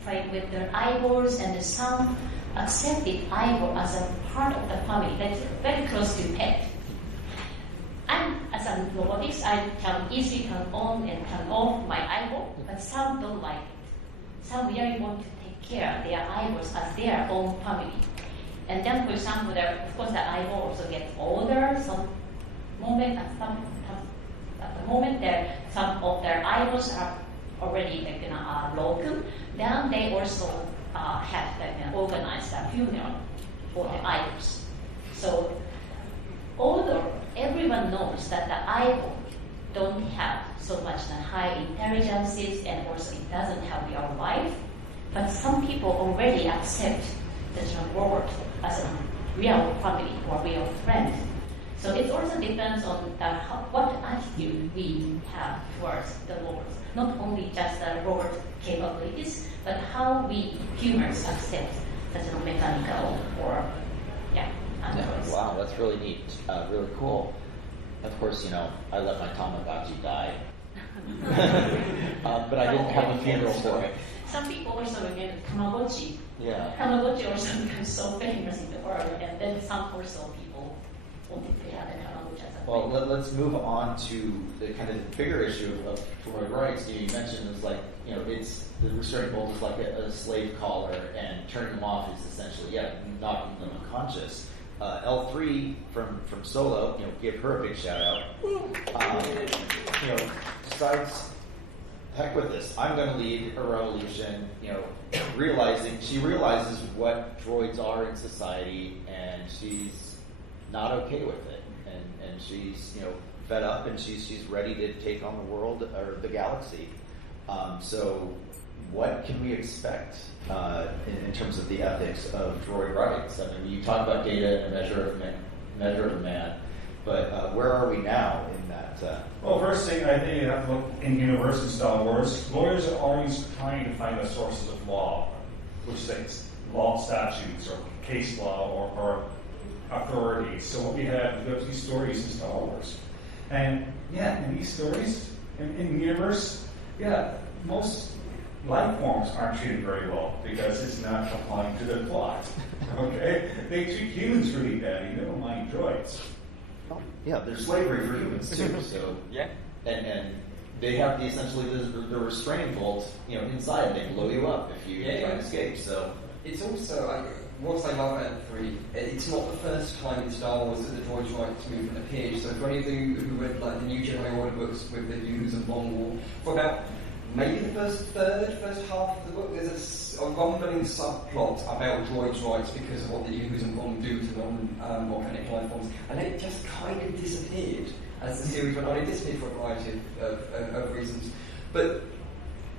playing with their Aibos, and some accepted Aibo as a part of the family, that's very close to pet. And as a robotics, I can easily turn on and turn off my Aibo, but some don't like it. Some really want to take care of their Aibos as their own family. And then, for example, of course, the Aibo also gets older. Some moment, at the moment, some of their Aibos are already broken. Then they also have organized a funeral for the Aibos. So, although everyone knows that the Aibo don't have so much high intelligences and also it doesn't have real life, but some people already accept the robot as a real family or real friend. So it also depends on what attitude we have towards the robots. Not only just the robot capabilities, but how we humans accept such a mechanical or androids. Wow, that's really neat, really cool. Of course, I let my Tamagotchi die, but I didn't have a funeral for it. Some people also remember Tamagotchi. Yeah. Tamagotchi also becomes so famous in the world, and then some also people wanted to have the Tamagotchi as a Well, let's move on to the kind of bigger issue of droid rights. You mentioned it's like, it's the restraining bolt is like a slave collar, and turning them off is essentially, knocking them unconscious. L3 from Solo, give her a big shout out. Decides, heck with this. I'm going to lead a revolution. She realizes what droids are in society, and she's not okay with it, and she's fed up, and she's ready to take on the world or the galaxy. So, what can we expect in terms of the ethics of droid rights? I mean, you talk about data and measure of man, but where are we now in that? Well, first thing, I think you have to look in universe in Star Wars. Lawyers are always trying to find the sources of law, which is law statutes or case law or authorities. So what we have, we have these stories in Star Wars. And yeah, in these stories, in the universe, yeah, most life forms aren't treated very well because it's not applying to their plot. Okay? They treat humans really badly, never mind droids. Yeah, there's slavery for humans too. So Yeah. and they have essentially the restraining bolt, inside. They blow you up if you try and escape. So it's also what I love about 3. It's not the first time in Star Wars that the droids' rights movement appeared. So for any of you who read like the New Jedi Order books with the Yu's and Long War, for about maybe the first half of the book, there's a rumbling subplot about droids' rights because of what the Yu's and Long do to non-organic life forms, and it just kind of disappeared as the series went on. It disappeared for a variety of reasons. But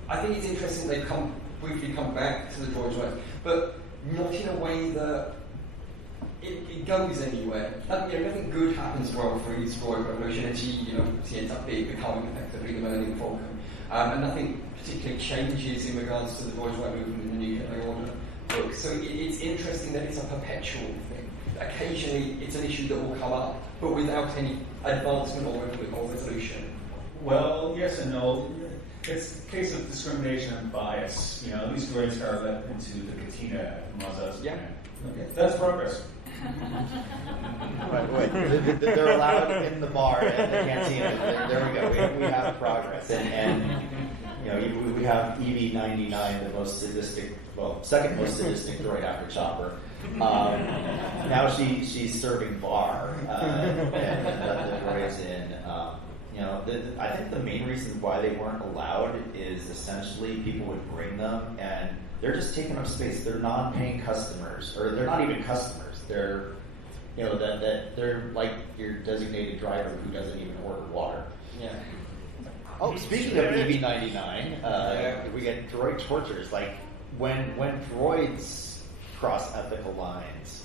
I think it's interesting they briefly come back to the droids' rights, but not in a way that it goes anywhere. Nothing good happens to L3's droid revolution, and she ends up becoming effectively the Millennium Falcon. And nothing particularly changes in regards to the droids' right movement in the New Jedi Order book. So it's interesting that it's a perpetual thing. Occasionally, it's an issue that will come up, but without any advancement or resolution. Well, yes and no. It's a case of discrimination and bias. These droids are let into the cantina at Mazda's. Yeah. Okay. That's progress. Wait. They're allowed in the bar and the cantina. There we go. We have progress. And we have EV-99, the most sadistic, second most sadistic droid after Chopper. Now she's serving bar and let the droids in. I think the main reason why they weren't allowed is essentially people would bring them and they're just taking up space. They're non-paying customers, or they're not even customers. They're, they're like your designated driver who doesn't even order water. Yeah. Oh, speaking of EV-99, we get droid tortures. Like when droids cross ethical lines.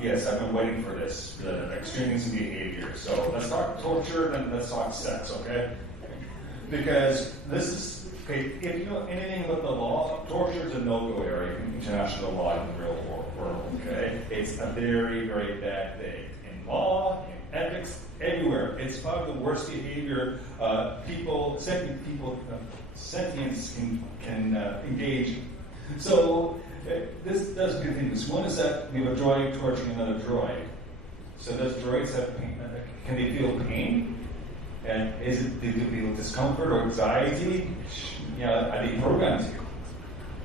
Yes, I've been waiting for this, the extremes in behavior. So let's talk torture, then let's talk sex, okay? Because this is, if you know anything about the law, torture is a no-go area in international law in the real world, okay? It's a very, very bad thing. In law, in ethics, everywhere. It's probably the worst behavior sentience can engage in. So, this does two things. One is that we have a droid torturing another droid. So does droids have pain? Can they feel pain? And do they feel discomfort or anxiety? Are they programmed to?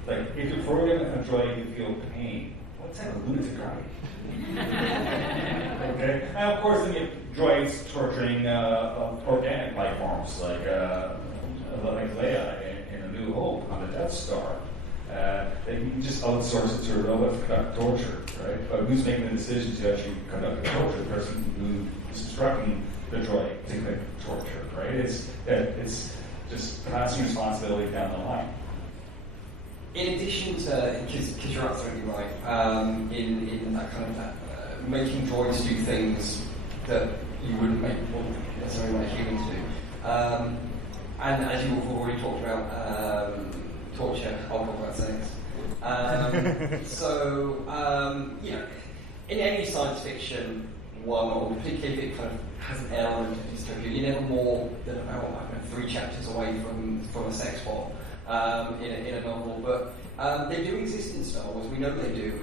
Like, if you're programming a droid to feel pain, what type of lunatic are you? Okay? And of course, then you have droids torturing organic life forms, like Leia in A New Hope on the Death Star. You can just outsource it to a robot to conduct torture, right? But who's making the decision to actually conduct the torture? The person who is instructing the droid to conduct torture, right? It's just passing responsibility down the line. In addition to, because you're absolutely right, in that kind of making droids do things that you wouldn't necessarily want a human to do, and as you've already talked about. Torture, I'll talk about sex. In any science fiction world, particularly if it kind of has an element of dystopia, you're never more than about 3 chapters away from a sex bomb in a novel. But they do exist in Star Wars. We know they do.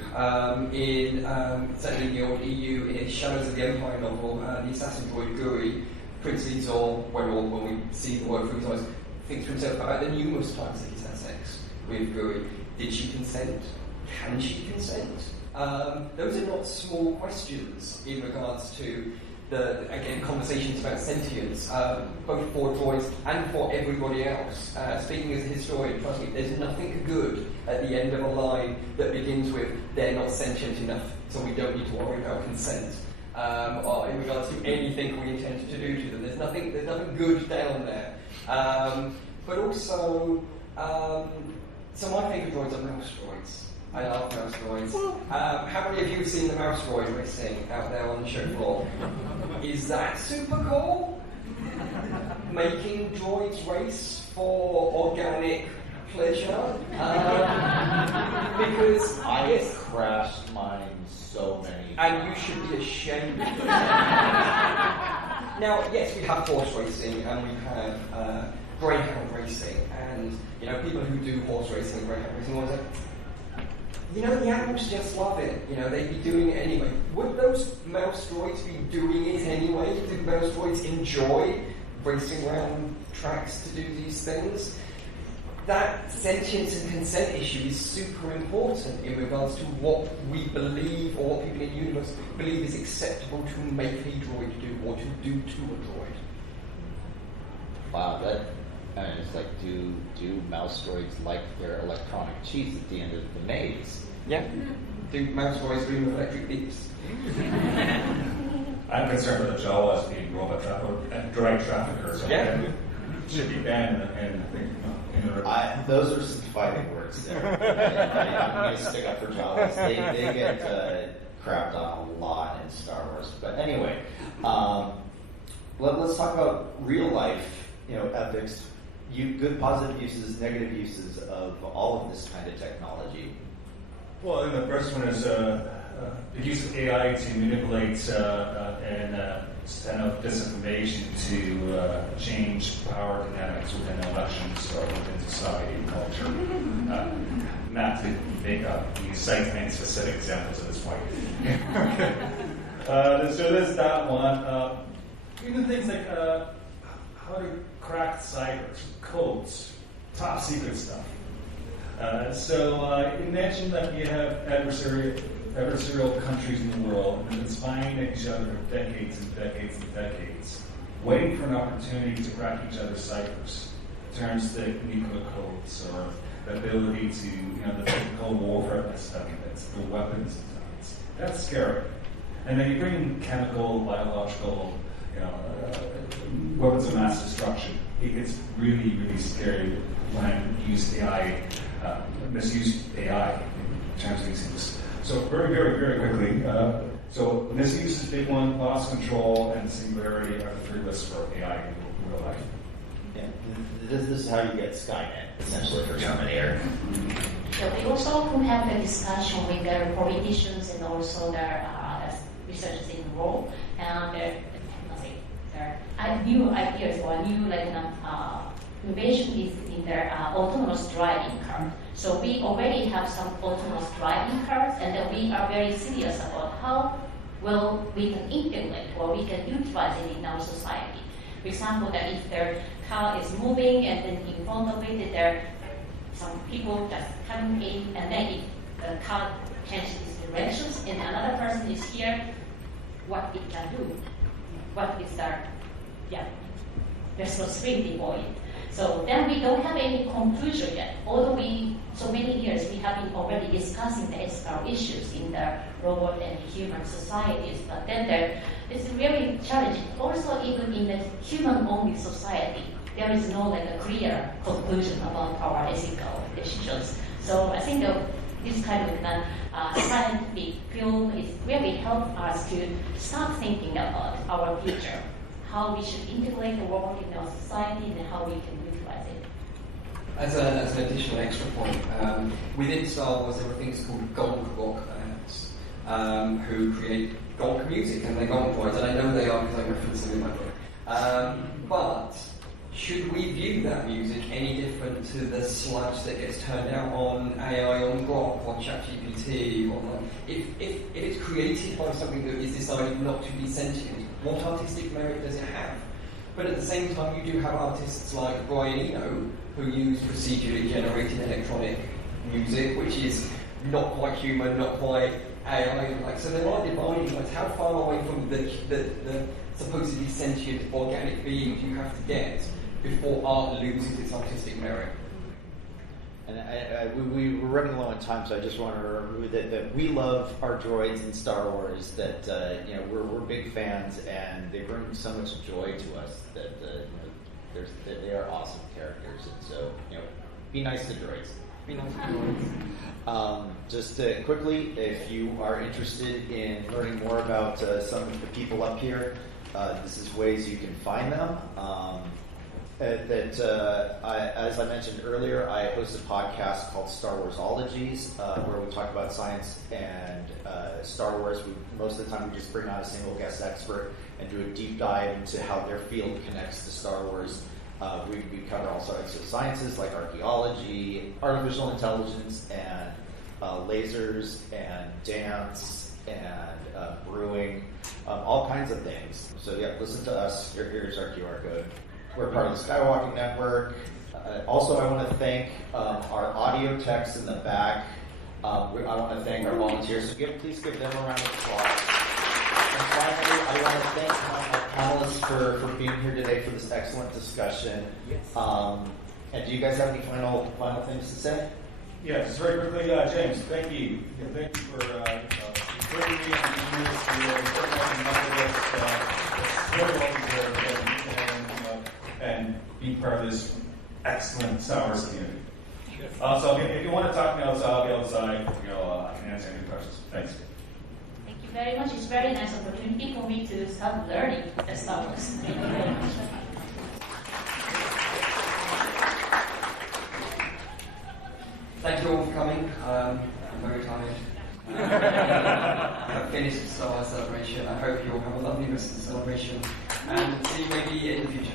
Certainly in the old EU, in Shadows of the Empire novel, the assassin droid Guri, Prince Lizor, when we see the word through his eyes, thinks to himself about the numerous times that he's had sex with Guri. Did she consent? Can she consent? Those are not small questions in regards to conversations about sentience, both for droids and for everybody else. Speaking as a historian, trust me, there's nothing good at the end of a line that begins with, they're not sentient enough, so we don't need to worry about consent. Or in regards to anything we intend to do to them. There's nothing good down there. But also, so my favourite droids are mouse droids. I love mouse droids. How many of you have seen the mouse droid racing out there on the show floor? Is that super cool? Making droids race for organic pleasure? Because I crashed mine so many times. And you should be ashamed of that. Now, yes, we have horse racing and we have greyhound racing, and people who do horse racing and greyhound racing always say, the animals just love it. They'd be doing it anyway. Would those mouse droids be doing it anyway? Do mouse droids enjoy racing around tracks to do these things? That sentience and consent issue is super important in regards to what we believe or what people in the universe believe is acceptable to make a droid do or to do to a droid. Wow, it's like, do mouse droids like their electronic cheese at the end of the maze? Yeah. Do mouse droids dream of electric beeps? I'm concerned with the Jawas being droid traffickers. Yeah. Should be banned those are some fighting words there. I'm going to stick up for Jawas. They get crapped on a lot in Star Wars. But anyway, let's talk about real life, ethics, good positive uses, negative uses of all of this kind of technology. Well, the first one is the use of AI to manipulate and send out disinformation to change power dynamics within elections or within society and culture. Not to use site-specific examples at this point. So there's that one. Even things like how to crack ciphers, codes, top secret stuff. So imagine that you have adversarial countries in the world that have been spying at each other for decades and decades and decades, waiting for an opportunity to crack each other's ciphers, turns the nuclear codes or the ability to, the technical warfare that's the weapons designs. That's scary. And then you bring in chemical, biological, weapons of mass destruction. It gets really, really scary when you use AI, misuse AI in terms of these things. So very, very, very quickly, so misuse is big one, loss control, and singularity are the three lists for AI in real life. Yeah, this is how you get Skynet, essentially, for Terminator. So we also could have a discussion with their politicians and also their researchers involved, and their new ideas or new innovation is in their autonomous driving car. So we already have some autonomous driving cars, and then we are very serious about how well we can implement or we can utilize it in our society. For example, that if their car is moving and then in front of it there are some people just coming in, and then if the car changes directions and another person is here, what it can do? What is their responsibility for it? So then we don't have any conclusion yet. Although so many years we have been already discussing the ethical issues in the robot and human societies, but then it's really challenging. Also, even in the human-only society, there is no a clear conclusion about our ethical decisions. So I think this kind of scientific field is really help us to start thinking about our future, how we should integrate the robot in our society and how we can utilize it. As an additional extra point, within Star Wars there are things called Gonk rock bands who create Gonk music, and they're Gonk droids, and I know they are because I reference them in my book. But should we view that music any different to the sludge that gets turned out on AI, on Grok, on ChatGPT? If it's created by something that is decided not to be sentient, what artistic merit does it have? But at the same time, you do have artists like Brian Eno who use procedurally generated electronic music, which is not quite human, not quite AI. So there are dividing lines. How far away from the supposedly sentient organic being do you have to get before art loses its artistic merit? And we were running low on time, so I just want to remember that we love our droids in Star Wars. That we're big fans, and they bring so much joy to us. That they are awesome characters, and so be nice to droids. Be nice to droids. Just quickly, if you are interested in learning more about some of the people up here, this is ways you can find them. as I mentioned earlier, I host a podcast called Star Warsologies, where we talk about science and Star Wars. Most of the time we just bring on a single guest expert and do a deep dive into how their field connects to Star Wars. We cover all sorts of sciences like archaeology, artificial intelligence, and lasers, and dance, and brewing, all kinds of things. So yeah, listen to us. Here's our QR code. We're part of the Skywalking Network. Also, I want to thank our audio techs in the back. I want to thank our volunteers. So please give them a round of applause. And finally, I want to thank my panelists for being here today for this excellent discussion. Yes. And do you guys have any final things to say? Yeah, just very quickly, James, thank you. Thank you for bringing me and and be part of this excellent Star Wars community. So if you want to talk to me outside, I'll be outside. I can answer any questions. Thanks. Thank you very much. It's a very nice opportunity for me to start learning the Star Wars. Thank you very much. Thank you all for coming. I'm very tired. I've finished the Star Wars celebration. I hope you all have a lovely rest of the celebration and see you maybe in the future.